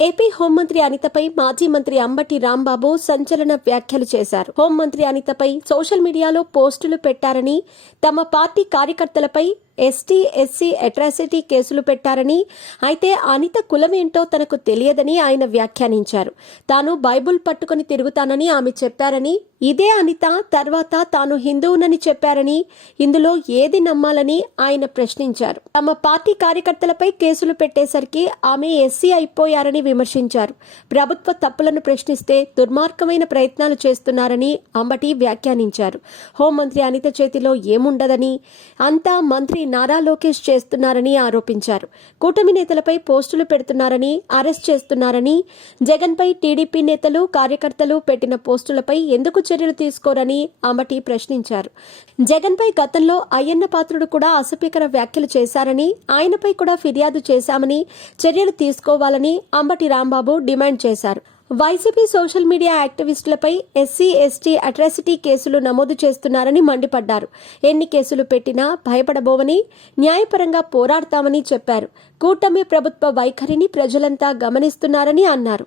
AP హోంమంత్రి అనితపై మాజీ మంత్రి అంబటి రాంబాబు సంచలన వ్యాఖ్యలు చేశారు. హోంమంత్రి అనితపై సోషల్ మీడియాలో పోస్టులు పెట్టారని, తమ పార్టీ కార్యకర్తలపై ఎస్టీ, ఎస్సీ అట్రాసిటీ కేసులు పెట్టారని, అయితే అనిత కులమేంటో తనకు తెలియదని ఆయన వ్యాఖ్యానించారు. తాను బైబుల్ పట్టుకుని తిరుగుతానని ఆమె చెప్పారని, ఇదే అనిత తర్వాత తాను హిందువునని చెప్పారని, ఇందులో ఏది నమ్మాలని ఆయన ప్రశ్నించారు. తమ పార్టీ కార్యకర్తలపై కేసులు పెట్టేసరికి ఆమె ఎస్సీ అయిపోయారని విమర్శించారు. ప్రభుత్వ తప్పులను ప్రశ్నిస్తే దుర్మార్గమైన ప్రయత్నాలు చేస్తున్నారని అంబటి వ్యాఖ్యానించారు. హోంమంత్రి అనిత చేతిలో ఏముండదని, అంతా మంత్రి నారా లోకేష్ చేస్తున్నారని ఆరోపించారు. కూటమి నేతలపై పోస్టులు పెడుతున్నారని, అరెస్ట్ చేస్తున్నారని, జగన్పై టీడీపీ నేతలు, కార్యకర్తలు పెట్టిన పోస్టులపై ఎందుకు చర్యలు తీసుకోరని అంబటి ప్రశ్నించారు. జగన్పై గతంలో అయ్యన్న పాత్రుడు కూడా అసభ్యకర వ్యాఖ్యలు చేశారని, ఆయనపై కూడా ఫిర్యాదు చేశామని, చర్యలు తీసుకోవాలని అంబటి రాంబాబు డిమాండ్ చేశారు. వైసీపీ సోషల్ మీడియా యాక్టివిస్టులపై ఎస్సీ, ఎస్టీ అట్రాసిటీ కేసులు నమోదు చేస్తున్నారని మండిపడ్డారు. ఎన్ని కేసులు పెట్టినా భయపడబోవని, న్యాయపరంగా పోరాడతామని చెప్పారు. కూటమి ప్రభుత్వ వైఖరిని ప్రజలంతా గమనిస్తున్నారని అన్నారు.